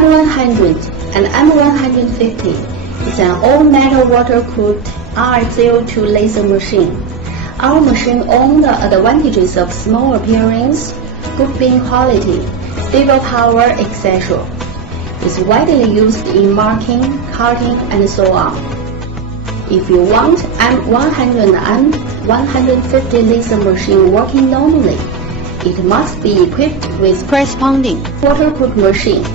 M100 and M150 is an all-metal water-cooled co2 laser machine. Our machine owns the advantages of small appearance, good beam quality, stable power, etc. It's widely used in marking, cutting, and so on. If you want M100 and M150 laser machine working normally, it must be equipped with corresponding water-cooled machine.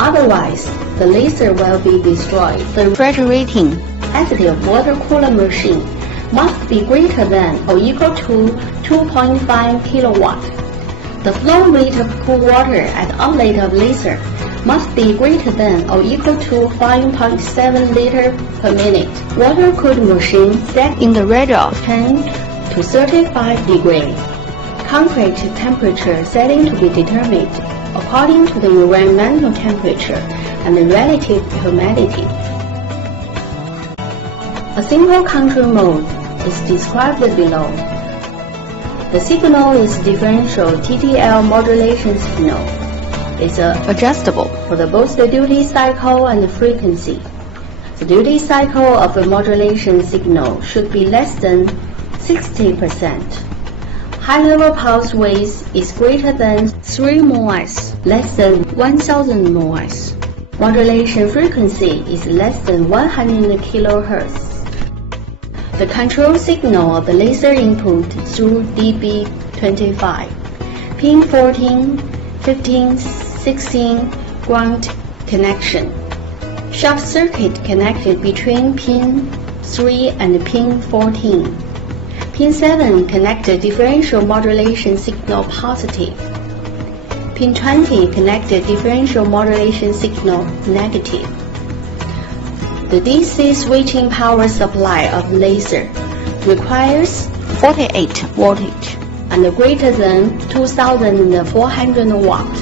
Otherwise, the laser will be destroyed. The refrigerating capacity of water cooler machine must be greater than or equal to 2.5 kilowatt. The flow rate of cool water at outlet of laser must be greater than or equal to 5.7 liter per minute. Water-cooled machine set in the range of 10 to 35 degrees. Concrete temperature setting to be determined according to the environmental temperature and the relative humidity. A simple control mode is described below. The signal is differential TTL modulation signal. It's adjustable for both the duty cycle and the frequency. The duty cycle of a modulation signal should be less than 60%. High-level pulse width is greater than 3 ms, less than 1000 ms. Modulation frequency is less than 100 kHz. The control signal of the laser input through DB25, pin 14, 15, 16 ground connection. Short circuit connected between pin 3 and pin 14. Pin 7 connected differential modulation signal positive. Pin 20 connected differential modulation signal negative. The DC switching power supply of laser requires 48 voltage and greater than 2400 watt.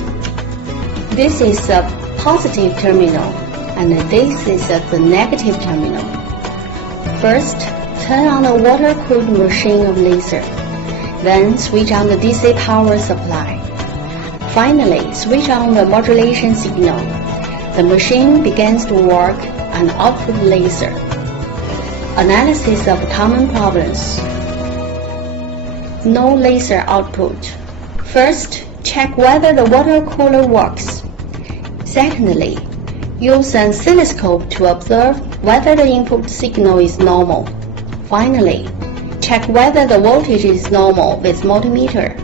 This is the positive terminal and this is the negative terminal. First, turn on the water-cooled machine of laser. Then switch on the DC power supply. Finally, switch on the modulation signal. The machine begins to work and output laser. Analysis of common problems. No laser output. First, check whether the water cooler works. Secondly, use an oscilloscope to observe whether the input signal is normal. Finally, check whether the voltage is normal with multimeter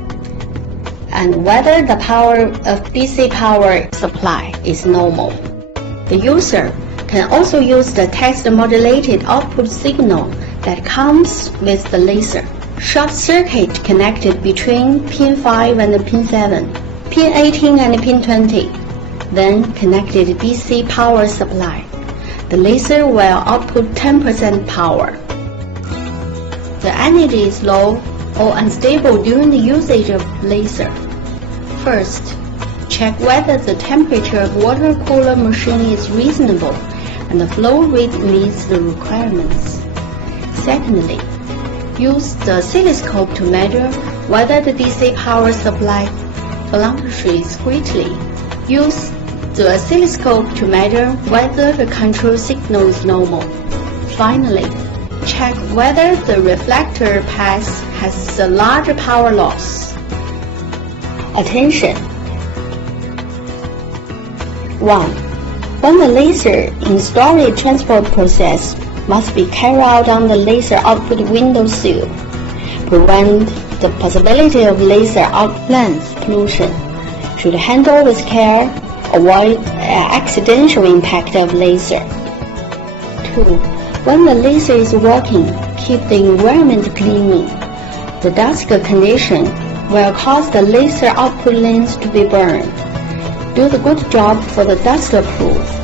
and whether the power of DC power supply is normal. The user can also use the text-modulated output signal that comes with the laser. Short circuit connected between pin 5 and pin 7, pin 18 and pin 20. Then connected DC power supply. The laser will output 10% power. The energy is low or unstable during the usage of laser. First, check whether the temperature of water cooler machine is reasonable and the flow rate meets the requirements. Secondly, use the oscilloscope to measure whether the DC power supply fluctuates greatly. Use the oscilloscope to measure whether the control signal is normal. Finally, check whether the reflector path has a large power loss. Attention! 1. When the laser in storage transport process must be carried out on the laser output window sill. Prevent the possibility of laser out lens pollution. Should handle with care. Avoid accidental impact of laser. 2. When the laser is working, keep the environment clean. The dust condition will cause the laser output lens to be burned. Do the good job for the dust proof.